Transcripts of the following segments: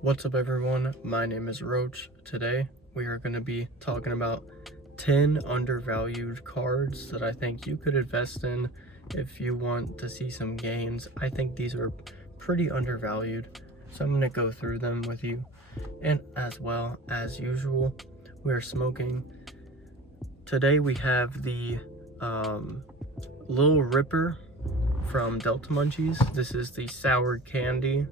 What's up everyone, my name is Roach. Today we are going to be talking about 10 undervalued cards that I think you could invest in if you want to see some gains. I think these are pretty undervalued, so I'm going to go through them with you. And as well, as usual, we're smoking. Today we have the Little Ripper from Delta Munchies. This is the sour candy,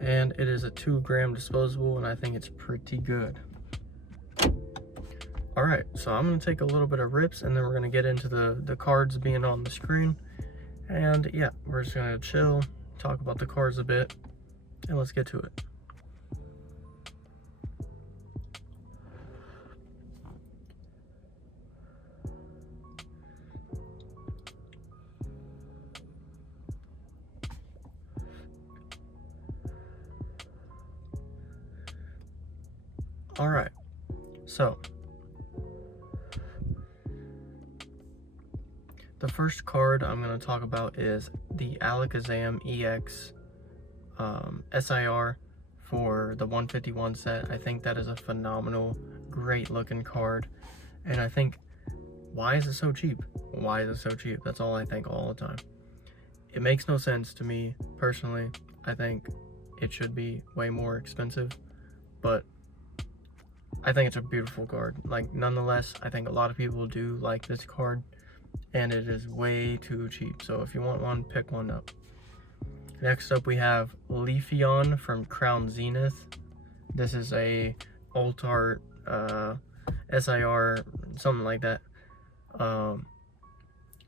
and it is a 2-gram disposable, and I think it's pretty good. All right, so I'm gonna take a little bit of rips, and then we're gonna get into the cards being on the screen. And yeah, we're just gonna chill, talk about the cards a bit, and let's get to it. All right, so the first card I'm going to talk about is the Alakazam EX SIR for the 151 set. I think that is a phenomenal, great looking card. And I think, why is it so cheap? Why is it so cheap? That's all I think all the time. It makes no sense to me personally. I think it should be way more expensive, but I think it's a beautiful card. Like, nonetheless, I think a lot of people do like this card, and it is way too cheap. So if you want one, pick one up. Next up, we have Leafeon from Crown Zenith. This is a alt art SIR, something like that.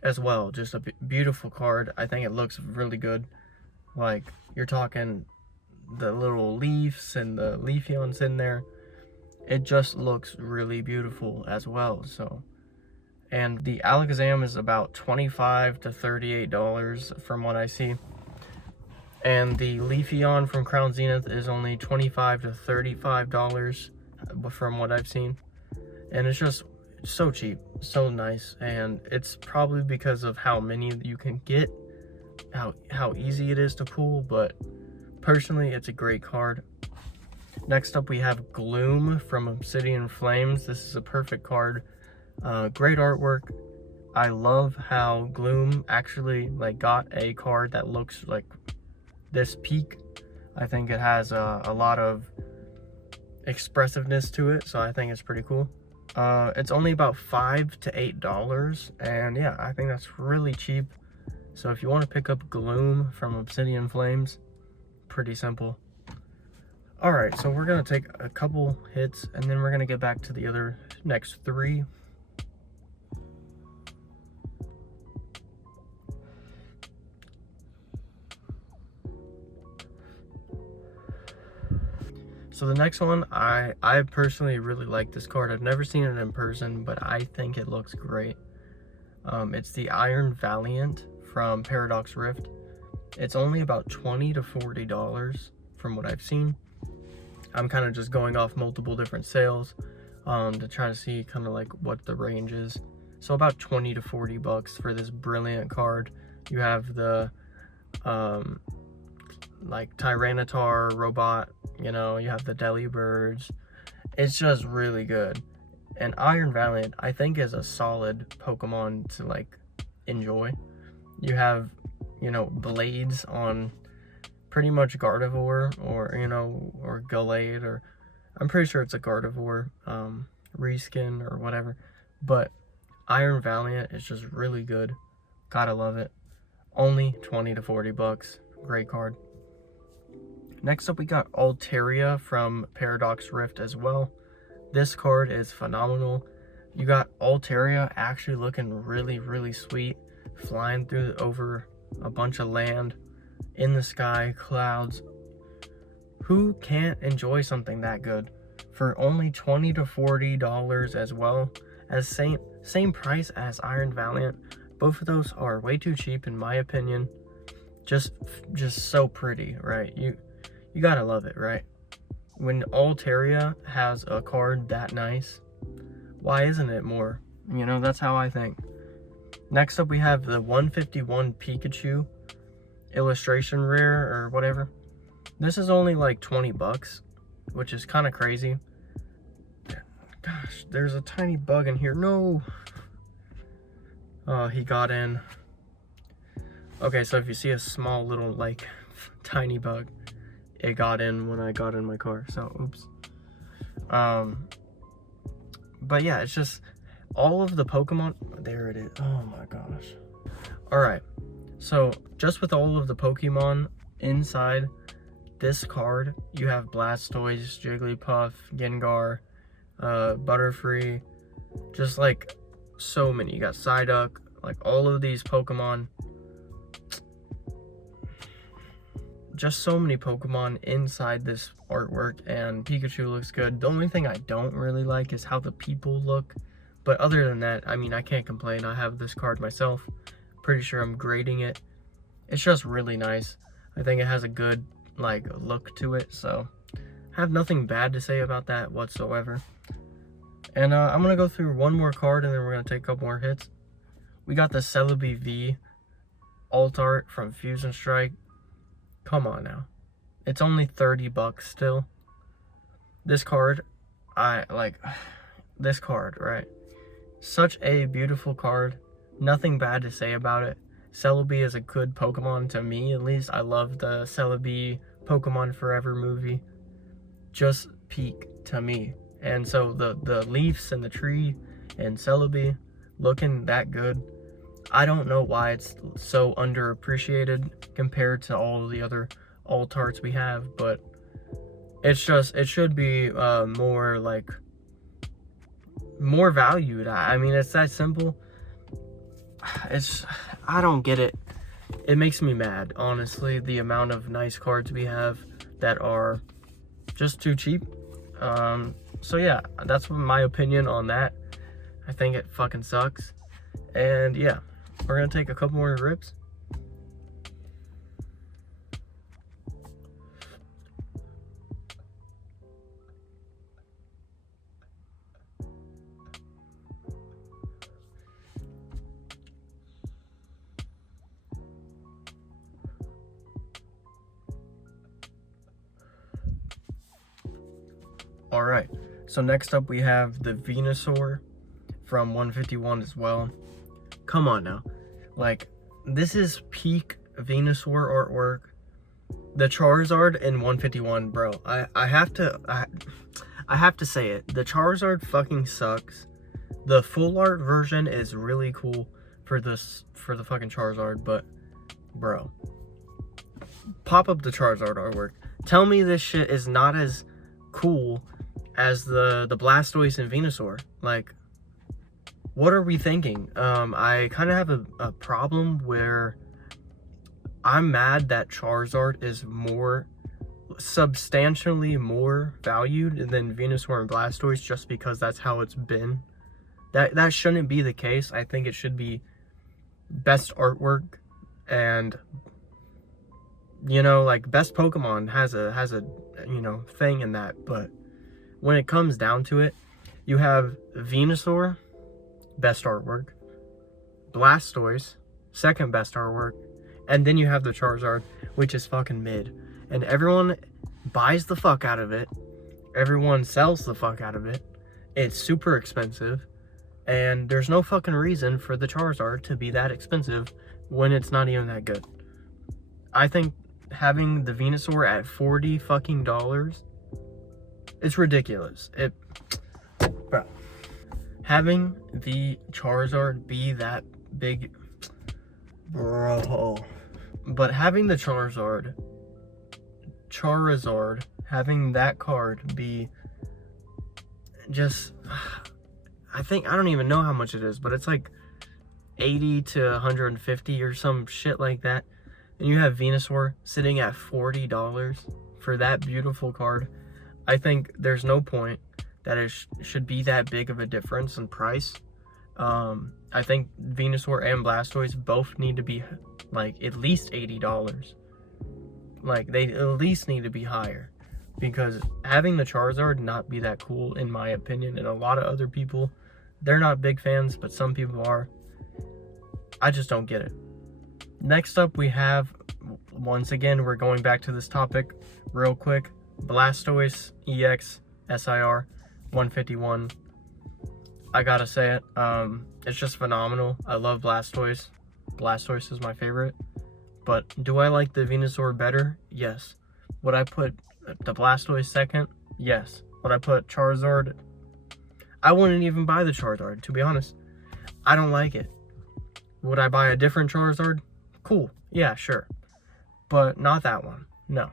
As well, just a beautiful card. I think it looks really good. Like, you're talking the little leaves and the Leafeons in there. It just looks really beautiful as well. So, and the Alakazam is about $25 to $38 from what I see, and the Leafeon from Crown Zenith is only $25 to $35 from what I've seen. And it's just so cheap, so nice, and it's probably because of how many you can get, how easy it is to pull. But personally, it's a great card. Next up, we have Gloom from Obsidian Flames. This is a perfect card. Great artwork. I love how Gloom actually got a card that looks like this peak. I think it has a lot of expressiveness to it, so I think it's pretty cool. It's only about $5 to $8, and yeah, I think that's really cheap. So if you want to pick up Gloom from Obsidian Flames, pretty simple. Alright, so we're going to take a couple hits, and then we're going to get back to the next three. So the next one, I personally really like this card. I've never seen it in person, but I think it looks great. It's the Iron Valiant from Paradox Rift. It's only about $20 to $40 from what I've seen. I'm kind of just going off multiple different sales to try to see kind of what the range is. So about 20 to 40 bucks for this brilliant card. You have the Tyranitar robot, you have the Delibirds. It's just really good. And Iron Valiant, I think, is a solid Pokemon to enjoy. You have, blades on pretty much Gardevoir, or Gallade, or I'm pretty sure it's a Gardevoir reskin or whatever. But Iron Valiant is just really good. Gotta love it. Only 20 to 40 bucks. Great card. Next up, we got Altaria from Paradox Rift as well. This card is phenomenal. You got Altaria actually looking really, really sweet, flying over a bunch of land, in the sky, clouds. Who can't enjoy something that good for only $20 to $40 as well? As same price as Iron Valiant. Both of those are way too cheap in my opinion. Just so pretty, right? You gotta love it, right? When Altaria has a card that nice, why isn't it more? That's how I think. Next up, we have the 151 Pikachu illustration rare or whatever. This is only like 20 bucks, which is kind of crazy. Gosh, there's a tiny bug in here. No. Oh, he got in. Okay, so if you see a small little, like, tiny bug, it got in when I got in my car. So, oops. But yeah, it's just all of the Pokemon. There it is. Oh my gosh. All right. So just with all of the Pokemon inside this card, you have Blastoise, Jigglypuff, Gengar, Butterfree, just like so many. You got Psyduck, like all of these Pokemon. Just so many Pokemon inside this artwork, and Pikachu looks good. The only thing I don't really like is how the people look. But other than that, I mean, I can't complain. I have this card myself. Pretty sure I'm grading it. It's just really nice. I think it has a good, like, look to it. So, I have nothing bad to say about that whatsoever. And I'm going to go through one more card, and then we're going to take a couple more hits. We got the Celebi V alt art from Fusion Strike. Come on now. It's only 30 bucks still. This card, this card, right? Such a beautiful card. Nothing bad to say about it. Celebi is a good Pokemon to me, at least. I love the Celebi Pokemon Forever movie. Just peak to me. And so the leaves and the tree and Celebi looking that good. I don't know why it's so underappreciated compared to all the other alt arts we have, but it's just, it should be more valued. I mean, it's that simple. I don't get it. It makes me mad, honestly, the amount of nice cards we have that are just too cheap. So yeah, that's my opinion on that. I think it fucking sucks. And yeah, we're gonna take a couple more rips. All right, so next up we have the Venusaur from 151 as well. Come on now, like, this is peak Venusaur artwork. The Charizard in 151, bro. I have to say it. The Charizard fucking sucks. The full art version is really cool for the fucking Charizard, but bro, pop up the Charizard artwork. Tell me this shit is not as cool as the Blastoise and Venusaur. Like, what are we thinking? I kind of have a problem where I'm mad that Charizard is substantially more valued than Venusaur and Blastoise just because that's how it's been. That shouldn't be the case. I think it should be best artwork, and you know, like, best Pokemon has a you know, thing in that. But when it comes down to it, you have Venusaur, best artwork, Blastoise, second best artwork, and then you have the Charizard, which is fucking mid. And everyone buys the fuck out of it. Everyone sells the fuck out of it. It's super expensive. And there's no fucking reason for the Charizard to be that expensive when it's not even that good. I think having the Venusaur at $40 fucking dollars, it's ridiculous. Bro. Having the Charizard be that big, bro. But having the Charizard, having that card be just, I don't even know how much it is, but it's like 80 to 150 or some shit like that. And you have Venusaur sitting at $40 for that beautiful card. I think there's no point that it should be that big of a difference in price. I think Venusaur and Blastoise both need to be like at least $80. Like, they at least need to be higher, because having the Charizard not be that cool, in my opinion, and a lot of other people, they're not big fans, but some people are. I just don't get it. Next up, we have once again, we're going back to this topic real quick. Blastoise EX SIR 151. I gotta say it. It's just phenomenal. I love Blastoise. Blastoise is my favorite. But do I like the Venusaur better? Yes. Would I put the Blastoise second? Yes. Would I put Charizard? I wouldn't even buy the Charizard, to be honest. I don't like it. Would I buy a different Charizard? Cool. Yeah, sure. But not that one. No.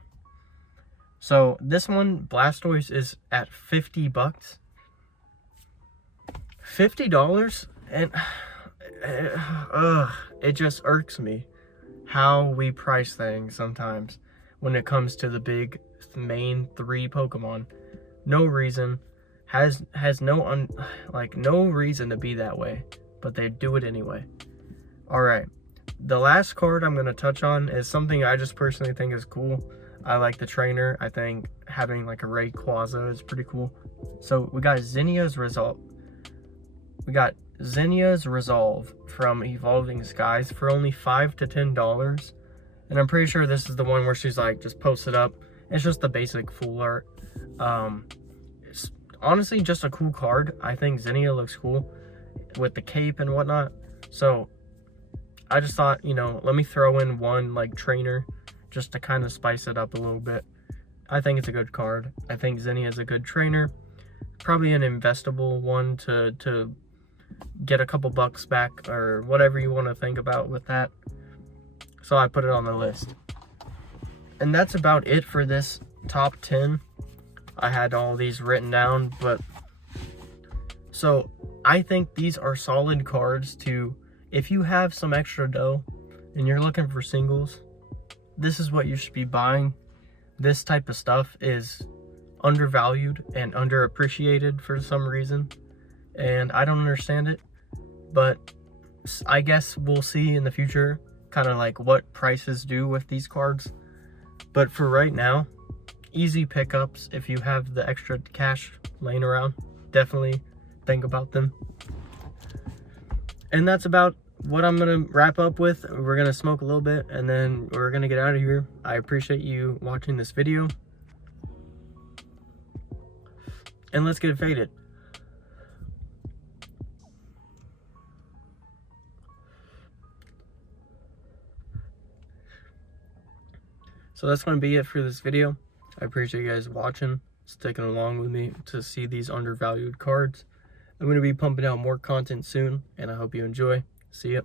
So this one, Blastoise, is at $50. $50? And it just irks me how we price things sometimes when it comes to the big main 3 Pokemon. No reason. Has no no reason to be that way, but they do it anyway. Alright, the last card I'm going to touch on is something I just personally think is cool. I like the trainer. I think having like a Rayquaza is pretty cool. So we got Zinnia's Resolve. We got Zinnia's Resolve from Evolving Skies for only $5 to $10. And I'm pretty sure this is the one where she's like just posted up. It's just the basic full art. It's honestly just a cool card. I think Zinnia looks cool with the cape and whatnot. So I just thought, you know, let me throw in one like trainer just to kind of spice it up a little bit. I think it's a good card. I think Zinnia is a good trainer. Probably an investable one to get a couple bucks back or whatever you want to think about with that. So I put it on the list. And that's about it for this top 10. I had all these written down, but so I think these are solid cards to, if you have some extra dough and you're looking for singles, this is what you should be buying. This type of stuff is undervalued and underappreciated for some reason, and I don't understand it, but I guess we'll see in the future kind of like what prices do with these cards. But for right now, easy pickups. If you have the extra cash laying around, definitely think about them. And that's about what I'm gonna wrap up with. We're gonna smoke a little bit and then we're gonna get out of here. I appreciate you watching this video, and let's get faded. So that's going to be it for this video. I appreciate you guys watching, sticking along with me to see these undervalued cards. I'm going to be pumping out more content soon, and I hope you enjoy. See ya.